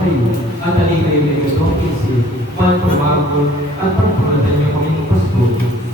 kayo at alin kayo na itong isip, magpamago at pagpamatan niyo kami ng Pasko.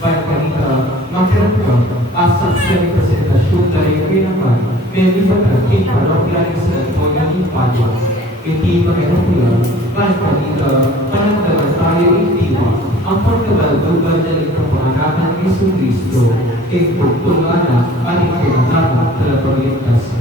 Bayan kanita, makiram ka, asap siya ng presentasyon na rin pinakan, may lipat kin parokya ng San Antonio ng Padua. Hindi makiram ko yan, bayan kanita, panagdagan tayo itiwa, ang pagkabaldugan na rin kapanganakan ng Iso Cristo, pagtulana at ipinatapang talapaligtas.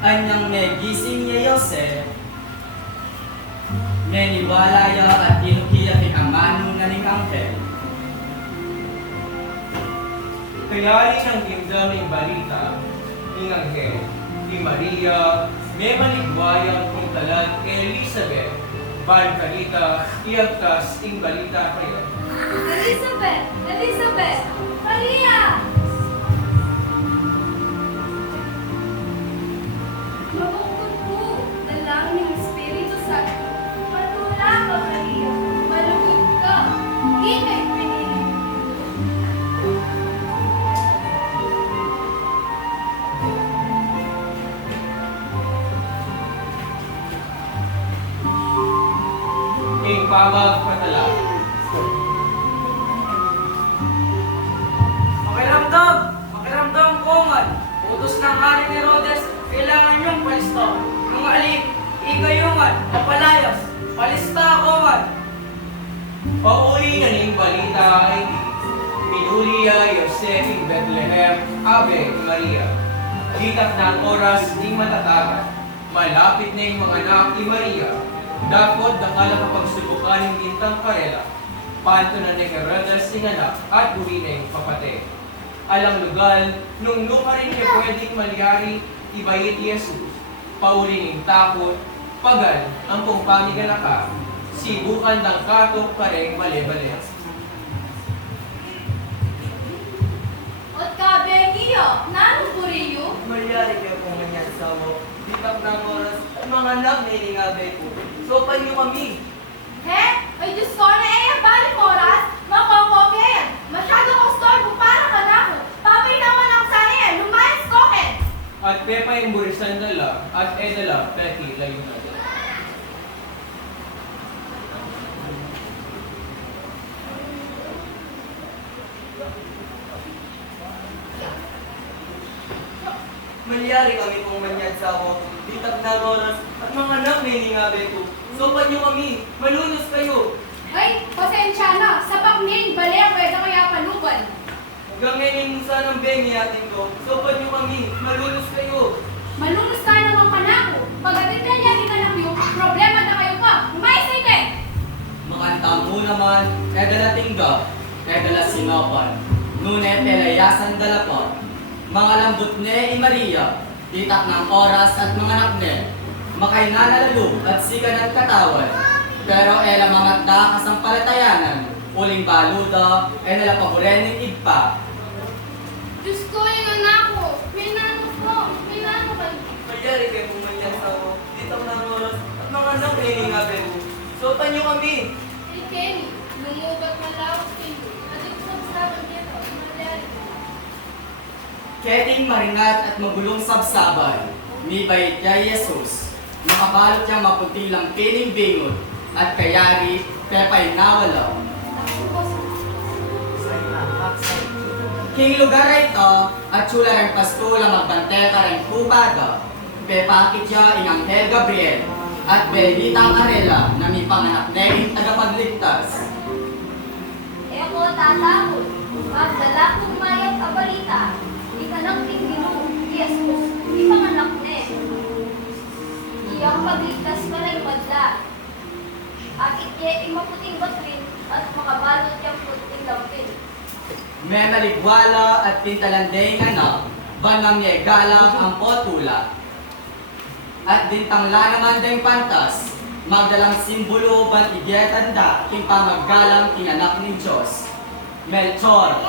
Anyang may gising niya Yosef, neniwala ya at inukiya kinamano na ning angkel. Kaya rin ang gimdaming balita ng angkel ni Maria, may maligwayang kung talag Elizabeth, ban kanita iagtas ing balita kayo. Elizabeth! Elizabeth! Maria! Mabukod po, dalangin ng Espiritu Santo. Matula ka, Maria. Malugod ka. Hindi ka ipinili. Ing pamag patala. Makiramdam ko man. Utos ng hari ni Herodes, kailangan niyong palisto. Nung alik, ikayo man, napalayas. Palista ako man. Pauwi na ning balita ay Pinulia Yosef ing Bethlehem, Ave Maria. Gitak na ang oras ning matatagan. Malapit na yung mga anak ni Maria. Dakod na kalang pagsubukan ng gintang karela. Panto na ni Herodes inanak at uwi na yung papate. Alang lugal, nung lupa rin niya pwedeng malyari, ibayit ni Jesus. Pauli ng takot, Pagan, ang pong pamigalaka, si bukan ng katong kareng bale-bale. Ot ka, Bengiyo, nanong buriyo? Mayari kayo kung ganyan sa mo. Ditap ng oras at mga anak na iningabay ko. Sopan niyo kami. He? Ay, Diyos ko, na balik oras? Makokoken! Masyado kong storbo para ka na ako. Papay naman ang sana yan, lumayas ko, Ken! At pepa yung burisan dala, at edala, peki, layo na. Mayari kami kung ganyan sa mo. Ditap ng oras at mga anak na iningabay ko. Sopan niyo kami. Malunos kayo. Ay, pasensya na. Sa pagnin, bali ang pwede kaya palugan. Ganginin sa ng bengi atin ko. Sopan niyo kami. Malunos kayo. Malunos ka naman ka na ako. Pagdating ka niya, kita ng view, problema na kayo pa. Umayos na ite! Mga tamo naman, kadala tingga, kadala sinopan, nune pelayasan dalapot, mga lambot ne Maria, titak ng oras at mga nakne, makay nalalalo at siga ng katawan, pero ela mga ta kasampalatayanan, uling baluda, ay nalapaboren ng igpa. Diyos ko, yung anak ko. Pinano ko. Pinano ka. Mayari kayo kung ganyan sa mo. Ditap ng oras at mga anak na iningabay ko. Sopan niyo kami. Hey, Kenny, lumugat malawak kayo. At ito sa usapan dito, magyari ko. Keting maringat at magulong sabsaban, ni bayit niya Jesus, nakabalot niyang mapuntilang pining bingot, at kayari, pepay nawalaw. King lugar ito, at chula rin pastula magbanteka rin kubada, pepakit niya inang Anghel Gabriel, at Belitang Arela na may panganak na yung tagapagligtas. E ako tatakot. Magdala kong mayang kabalita. Itanang tingino, Jesus, di panganak ne. Iyang pagligtas ka na imadla. At itye imaputing batwin at makabalot yung puting lampin. May maligwala at pintalanday anak, banang niya galang ang potula. At dintangla naman dayong pantas, magdalang simbolo ban igyetanda, king pamaggalang kinanak ng Diyos. Melchor,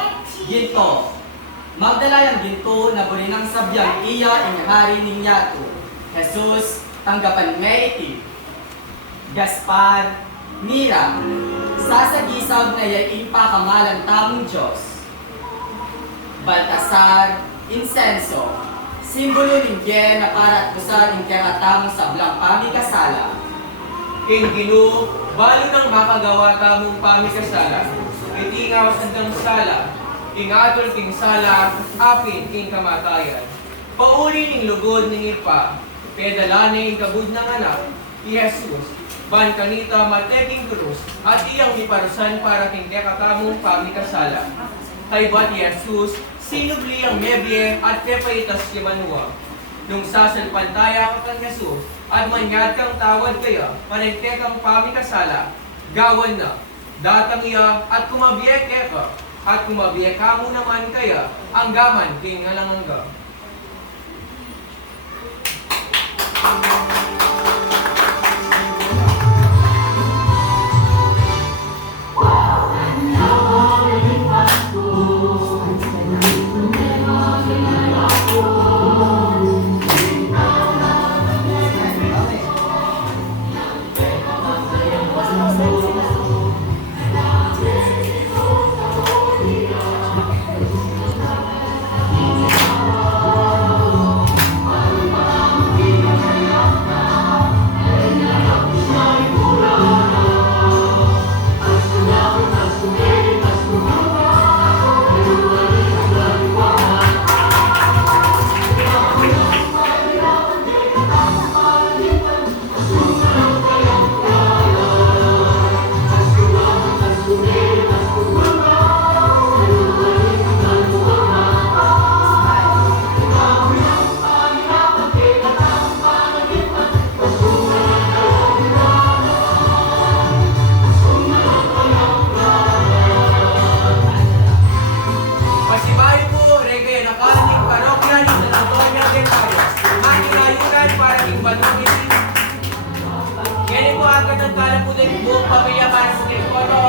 ginto. Magdala yung ginto na buri ng sabyang iya inihari ng yato. Jesus, tanggapan meiti. Gaspar, Mira, sasagisag na yain pa kamalang tamong Diyos. Baltasar, insenso, simbolo ng Diyan na para at kusar ng kakatamong sablang pamikasala. King Ginu, balo ng makagawa tamong pamikasala, itingaw sandang sala, ingatol king sala, apin king kamatayan. Pauri ning lugod ning ipa, pedala ning kabud ng anak, ni Jesus, ban kanita mateking krus, at iyang iparusan para king katamong pamikasala. Kay bat Jesus, sinubli ang mebye at kepaitas kimanua. Nung sasalpantaya ka kang Jesus, at manyad kang tawad kaya, panagte kang pamikasala, gawan na, datang iya at kumabiye ka, at kumabiye ka mo naman kaya, ang gaman king alangangga. agad ang kalapunan ng buong pamilya para sa Tripolo.